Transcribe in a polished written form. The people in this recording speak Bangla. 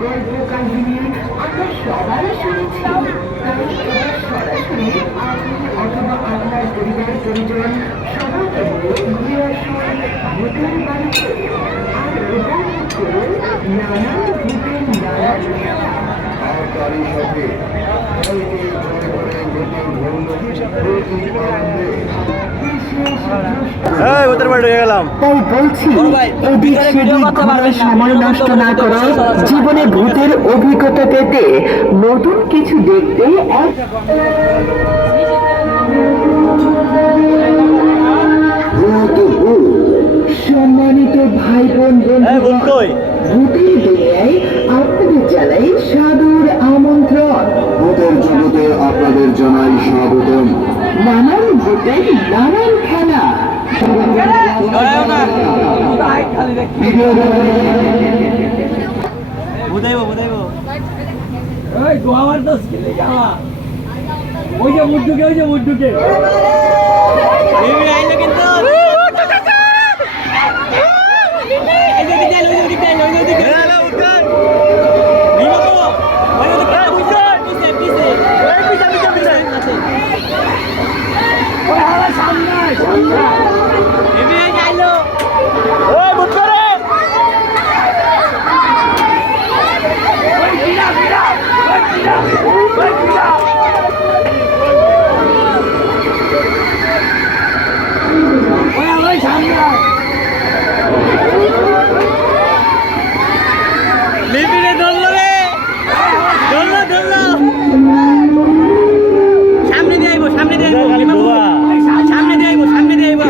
গল্প কাহিনী আমরা সবাই শুনেছি। তাই এবার সরাসরি আপনি অথবা আপনার পরিবার পরিজন সবাইকে ঘুরে আসুন ভূতের বাড়িতে আর উপভোগ করুন নানান ভূতের নানান খেলা। আর তারই সাথে সবাইকে ঘরে ঘরে ভূতের ভ্রমণ তাই বলছি এদিক সেদিক ঘোরার সময় নষ্ট না করে জীবনে ভূতের অভিজ্ঞতা পেতে নতুন কিছু দেখতে সম্মানিত ভাই বোন ভূতের দুনিয়ায় আপনাদের জানাই সাদর আমন্ত্রণ। ভূতের জগতে আপনাদের জানাই স্বাগতম। নানান ভূতের নানান খেলা ওই যে মুড্ডুকে সামনে দিয়ে আইব